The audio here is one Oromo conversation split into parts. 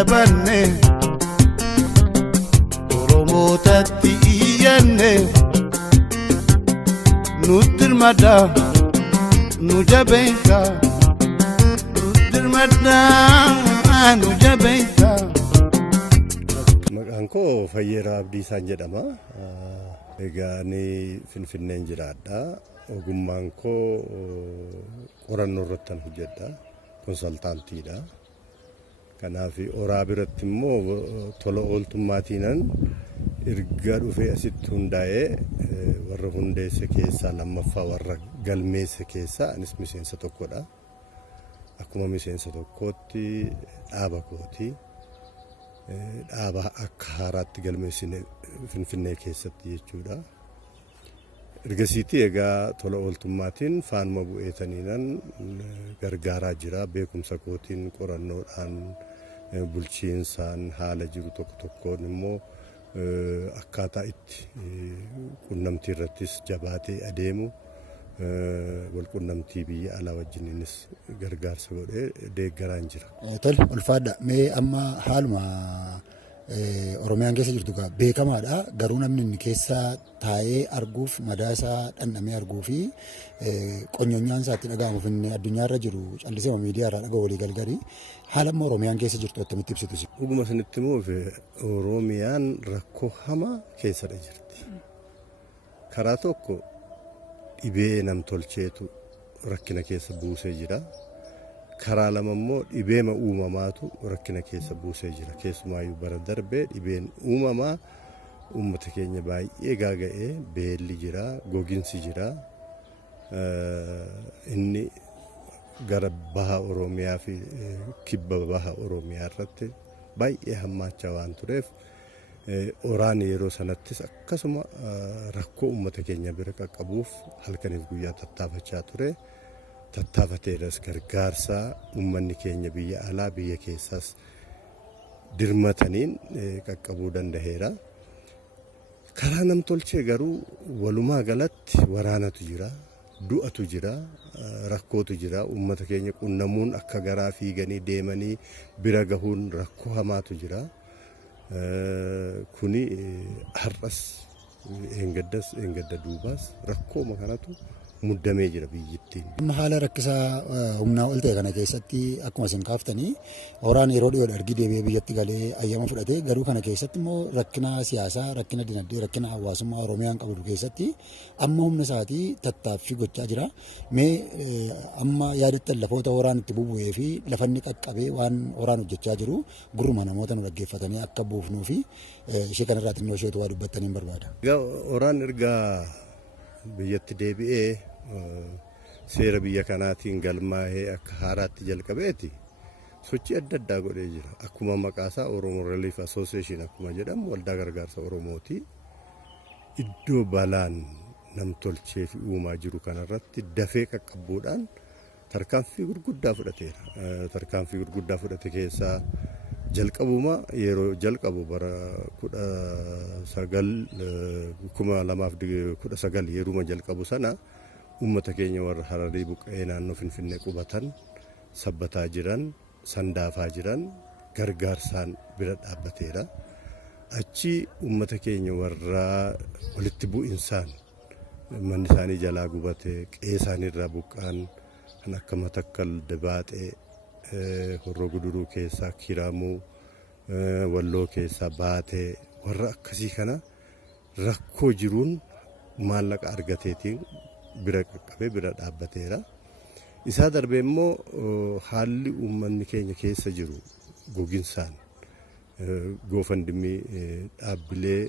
qabanne Oromootatti iyyanne nutti hirmadha nu jabeessa nutti hirmadha nu jabeessa. Maqaan koo Fayyeeraa Abdiisaan jedhama. Egaa ani Finfinneen jiraadha. Ogummaan koo qorannoo irratti hojjedha. Konsaltaantiidha. Kanaaf oraa biratti immoo tola ooltummaatiinan erga dhufee asitti hundaa'ee warra hundeesse keessaa lammaffaa warra galmeesse keessaa anis miseensa tokkodha. Akkuma miseensa tokkootti dhaaba kooti. Dhaaba akka haaraatti galmeessine Finfinnee keessatti jechuudha. Ergasiitii egaa tola ooltummaatiin faanuma bu'eetaniinan gargaaraa jira. Beekumsa kootiin qorannoodhaan bulchiinsaan haala jiru tokko tokkoon immoo akkaataa itti qunnamtii irrattis jabaatee adeemu walqunnamtii biyya alaa wajjiniinis gargaarsa godhee deeggaraan jira. Tole ulfaadha. Mee amma haaluma Oromiyaan keessa jirtu beekamaadha. Garuu namni inni keessa taa'ee arguuf madaa isaa dhandhamee arguu fi qonyonyaan isaatti dhaga'amuuf inni addunyaarra jiru callisee miidiyaarraa dhaga'u walii galgari. Haala amma Oromiyaan keessa jirtu attamitti ibsitu? Dhuguma isinitti immoo Oromiyaan rakkoo hamaa keessadha jirti. Karaa tokko dhibee namtolcheetu rakkina keessa buusee jira. Karaa lama immoo dhibeema uumamaatu rakkina keessa buusee jira. Keessumaayyuu bara darbee dhibeen uumamaa uummata keenya baay'ee gaaga'ee beelli jira, gogiinsi jira. Inni gara baha Oromiyaa fi kibba baha Oromiyaa irratti baay'ee hammaachaa waan tureef oraan yeroo sanattis akkasuma rakkoo uummata keenya bira qaqqabuuf halkaniif guyyaa tattaafachaa ture. Tattaafateeras gargaarsa uummanni keenya biyya alaa biyya keessaas dirmataniin qaqqabuu danda'eera. Karaa namtolchee garuu walumaa galatti waraanatu jira, du'atu jira, rakkootu jira. Uummata keenya qunnamuun akka garaa fiiganii deemanii bira gahuun rakkoo hamaatu jira. Kuni har'as eengadda duubaas rakkooma kanatu muddamee jira biyyittiin. Haala rakkisaa humnaa ol ta'e kana keessatti akkuma isin kaaftanii oraan yeroo dhiyoodha ergi deebi'ee biyyatti galee ayyama fudhatee garuu kana keessatti immoo rakkina siyaasaa, rakkina dinagdee, rakkina hawaasummaa Oromiyaan qabdu keessatti amma humna isaatii tattaaffii gochaa jira. Mee amma yaadattan lafoota oraan itti bubu'ee fi lafanni qaqqabee waan oraan hojjechaa jiru gurruma namoota nu dhaggeeffatanii akka buufnuu fi ishee kanarraatti immoo isheetu waa dubbattaniin barbaada. Oraan ergaa biyyatti deebi'ee seera biyya kanaatiin galmaa'ee akka haaraatti jalqabeeti sochii adda addaa godhee jira. Akkuma maqaasaa Oromoo Relief Association akkuma jedhamu waldaa gargaarsa Oromooti. Iddoo balaan namtolchee fi uumaa jiru kanarratti dafee qaqqabuudhaan tarkaanfii gurguddaa fudhateera. Tarkaanfii gurguddaa fudhate keessaa jalqabuma yeroo jalqabu bara 2019 yeruma jalqabu sana uummata keenya warra Hararii buqqa'ee naannoo Finfinnee qubatan sabbataa jiran sandaafaa jiran gargaarsaan bira dhaabbateera. Achi uummata keenya warra walitti bu'insaan manni isaanii jalaa gubate qe'ee isaaniirraa buqqaan kan akka Matakkal, Dabaaxee, Horroo Guduruu keessaa Kiramuu, Walloo keessaa Baatee warra akkasii kana rakkoo jiruun maallaqa argateetiin bira qaqqabee bira dhaabbateera. Isaa darbee immoo haalli uummanni keenya keessa jiru goginsaan goofandimii dhaabbilee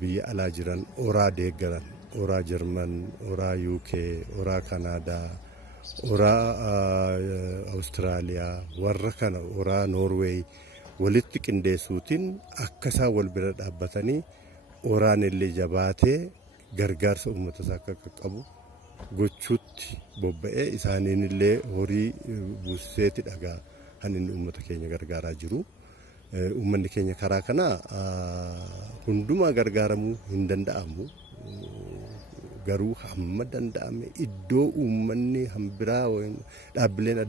biyya alaa jiran oraa deeggaran, oraa Jarman, oraa UK, oraa Kanaadaa, oraa Awustiraaliyaa warra kana oraa Noorweey walitti qindeessuutiin akka isaan wal bira dhaabbatanii oraan illee jabaatee gargaarsa uummata isaa akka qaqqabu gochuutti bobba'ee isaaniin illee horii buuseeti dhagaa kan inni uummata keenya gargaaraa jiru. Uummanni keenya karaa kana hundumaa gargaaramuu hin danda'amu. Garuu hamma danda'ame iddoo uummanni hambiraa dhaabbileen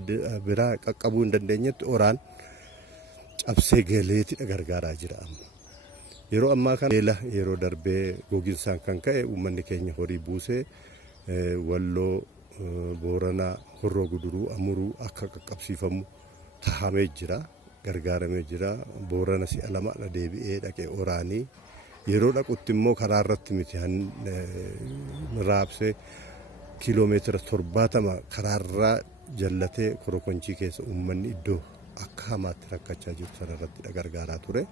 biraa qaqqabuu hin dandeenyetti oraan cabsee galeetidha gargaaraa jira amma. Yeroo ammaa kana beela yeroo darbee gogiinsaan kan ka'e uummanni keenya horii buusee Walloo, Booranaa, Horroo Guduruu, Amuruu akka qaqqabsiifamu tahamee jira, gargaaramee jira. Boorana si'a lama deebi'ee dhaqee oraanii yeroo dhaqutti immoo karaa irratti miti raabsee kiiloomeetira 70 karaarraa jallatee korokonchii keessa uummanni iddoo akka hamaatti rakkachaa jiru sanarratti gargaaraa ture.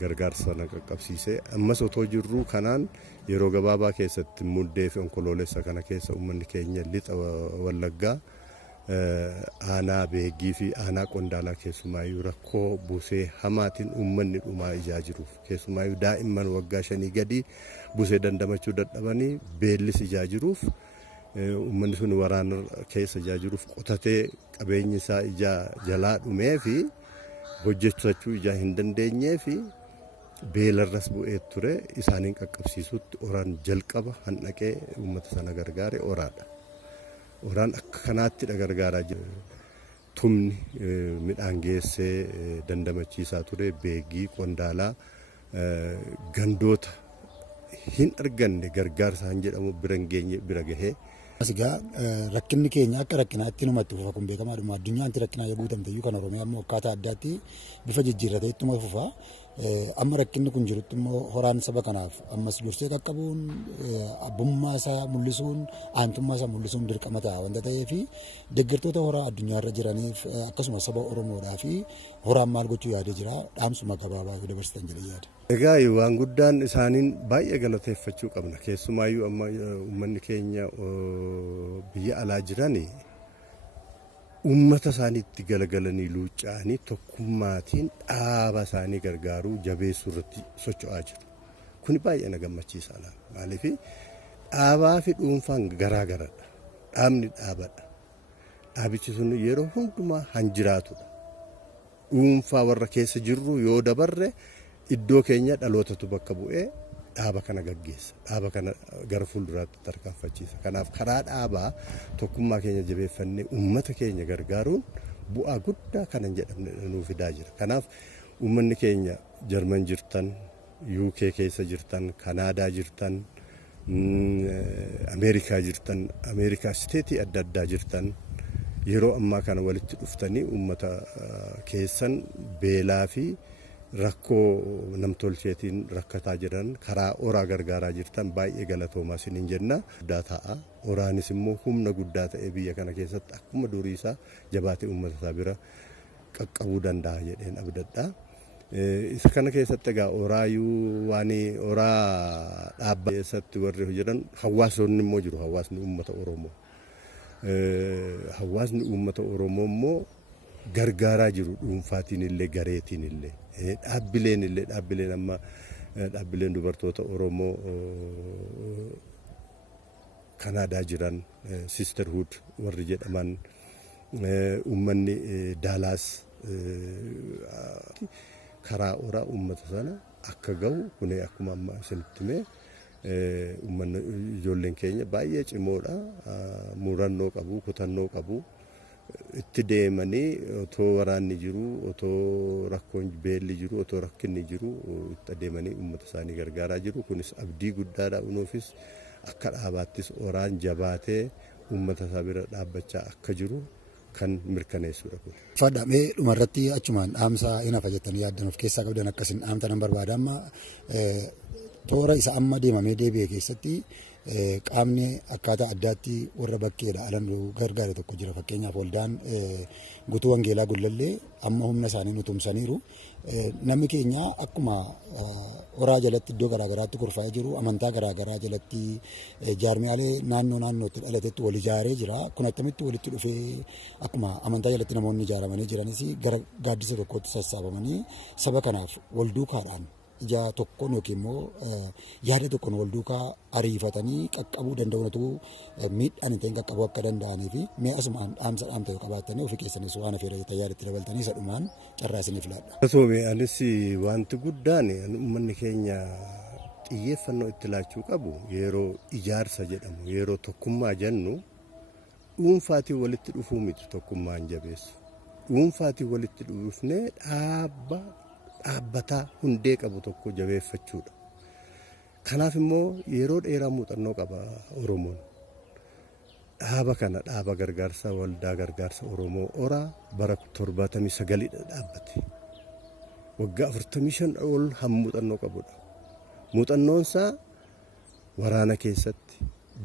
Gargaarsa sana qaqqabsiisee ammas otoo jirru kanaan yeroo gabaabaa keessatti muddee fi onkoloolessa kana keessa uummanni keenya lixa Wallaggaa aanaa Beegii fi aanaa Qondaalaa keessumaayyuu rakkoo busee hamaatiin uummanni dhumaa ijaa jiruuf keessumaayyuu daa'imman waggaa 5 gadi busee dandamachuu dadhabanii beellis ijaa jiruuf uummanni sun waraana keessa ijaa jiruuf qotatee qabeenyi isaa ijaa jalaa dhumee fi hojjechuu ijaa hin dandeenyee fi beelarras bu'ee ture isaaniin qaqqabsiisutti oraan jalqaba handhaqee uummata sana gargaare oraadha. Oraan akka kanaatti gargaaraa jira. Tumni midhaan geessee dandamachiisaa ture Beegii, Qondaalaa gandoota hin arganne gargaarsa hin jedhamu bira gahee. Asigaa rakkinni keenya akka rakkinaatti numatti fufa kun beekamaadhuma addunyaatti rakkinaa yoo guutamte kan Oromiyaa immoo akkaataa addaatti bifa jijjiirratee ittuma fufa. Amma rakkinni kun jirutti immoo horaan saba kanaaf ammas dursee qaqqabuun abbummaa isaa mul'isuun aantummaa isaa mul'isuun dirqama ta'a wanta ta'eef deeggartoota horaa addunyaarra jiraniif akkasumas saba Oromoodhaa fi horaan maal gochuu yaadee jira dhaamsuma gabaabaa dabarsitan jedhee yaada. Egaa waan guddaan isaaniin baay'ee galateeffachuu qabna. Keessumaayyuu amma uummanni keenya biyya alaa jiranii uummata isaaniitti galagalanii luucca'anii tokkummaatiin dhaaba isaanii gargaaruu jabeessuu irratti socho'aa jiru. Kuni baay'ee na gammachiisa. Maaliif dhaabaa fi dhuunfaan garaagaradha. Dhaabni dhaabadha. Dhaabichi sun yeroo hundumaa hanjiraatudha. Dhuunfaa warra keessa jirru yoo dabarre iddoo keenya dhalootatu bakka bu'ee dhaaba kana gaggeessa. Dhaaba kana gara fuulduraatti tarkaanfachiisa. Kanaaf karaa dhaabaa tokkummaa keenya jabeeffannee uummata keenya gargaaruun bu'aa guddaa kana jedhamne nuuf fidaa jira. Kanaaf uummanni keenya Jarman jirtan, UK keessa jirtan, Kanaadaa jirtan, Ameerikaa jirtan, Ameerikaa isteetii adda addaa jirtan yeroo ammaa kana walitti dhuftanii uummata keessan beelaa fi rakkoo namtolcheetiin rakkataa jiran karaa oraa gargaaraa jirtan baay'ee galatoomaa isiniin jenna. Guddaa ta'a. Oraanis immoo humna guddaa ta'e biyya kana keessatti akkuma durii isaa jabaatee uummata isaa bira qaqqabuu danda'a jedheen abdadha. Isa kana keessatti egaa oraayyuu waan oraa dhaabbata keessatti warri jiran hawaasonni immoo jiru. Hawaasni uummata Oromoo. Hawaasni uummata Oromoo immoo gargaaraa jiru dhuunfaatiin illee gareetiin illee. Dhaabbileen amma dhaabbileen dubartoota Oromoo Kanaadaa jiran Sisterhood warri jedhaman uummanni Daalaas karaa oraa uummata sana akka gahu kun akkuma amma isinitti himee uummanni ijoolleen keenya baay'ee cimoodha. Murannoo qabu, kutannoo qabu. Itti deemanii otoo waraanni jiru, otoo rakkoon beelli jiru, otoo rakkinni jiru itti deemanii uummata isaanii gargaaraa jiru. Kunis abdii guddaadha unuufis akka dhaabaattis oraan jabaatee uummata isaa bira dhaabbachaa akka jiru kan mirkaneessudha kun. Fadhamee dhumarratti achumaan dhaamsa hin hafa jettanii yaaddan of keessaa qabdan akkasiin dhaamta nan barbaada. Amma toora isa amma deemamee deebi'e keessatti qaamni akkaataa addaatti warra bakkeedha alan gargaare tokko jira. Fakkeenyaaf waldaan guutuu wangeelaa Gullallee amma humna isaanii nutumsaniiru. Namni keenya akkuma horaa jalatti iddoo garaagaraatti kurfaa'ee jiru amantaa garaagaraa jalatti jaarmiyaalee naannootti dhalatetti wal ijaaree jira. Kun akkamitti walitti dhufee akkuma amantaa jalatti namoonni ijaaramanii jiranis gara gaaddisa tokkotti sassaabamanii saba kanaaf wal duukaadhaan ija tokkoon yookiin immoo yaada tokkoon wal duukaa ariifatanii qaqqabuu danda'uunatu miidhaan hin ta'in qaqqabuu akka danda'anii fi mee asumaan dhaamsa yoo qabaatanii ofii keessanis waan afeera yaadatti dabaltanii isa dhumaan carraa isiniif laadha. Osoome anis wanti guddaan uummanni keenya xiyyeeffannoo itti laachuu qabu yeroo ijaarsa jedhamu yeroo tokkummaa jennu dhuunfaatiin walitti dhufuu miti tokkummaan jabeessu. dhuunfaatiin walitti dhufnee dhaabbataa hundee qabu tokko jabeeffachuudha. Kanaaf immoo yeroo dheeraa muuxannoo qaba Oromoon. Dhaaba kana dhaaba gargaarsaa waldaa gargaarsa Oromoo Oraa bara 79 dhaabbate. Waggaa 45 ol muuxannoo qabudha. Muuxannoonsaa waraana keessatti,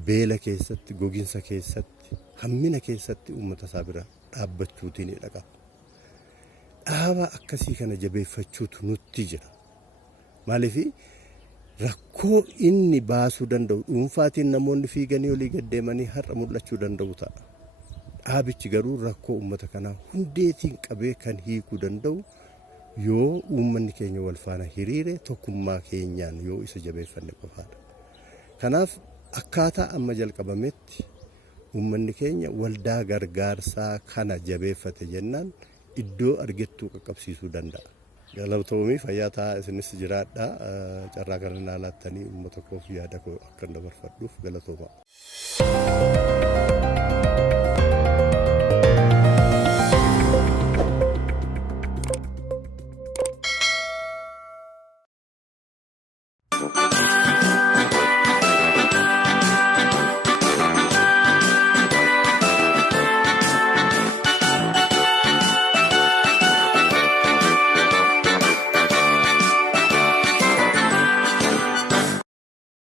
beela keessatti, gogiinsa keessatti, hammina keessatti uummata isaa bira dhaabbachuutiin qaba. Dhaaba akkasii kana jabeeffachuutu nutti jira. Maaliif rakkoo inni baasuu danda'u dhuunfaatiin namoonni fiiganii olii gaddeemanii har'a mul'achuu danda'u ta'a. Dhaabichi garuu rakkoo uummata kanaa hundeetiin qabee kan hiikuu danda'u yoo uummanni keenya wal faana hiriire tokkummaa keenyaan yoo isa jabeeffanne qofaadha. Kanaaf akkaataa amma jalqabametti uummanni keenya waldaa gargaarsaa kana jabeeffate jennaan iddoo argettuu qaqqabsiisuu danda'a. Galatoomii fayyaa ta'aa isinis jiraadha. Carraa kana naa laattanii uummata koof yaada koo akka dabarfadhuuf galatooma.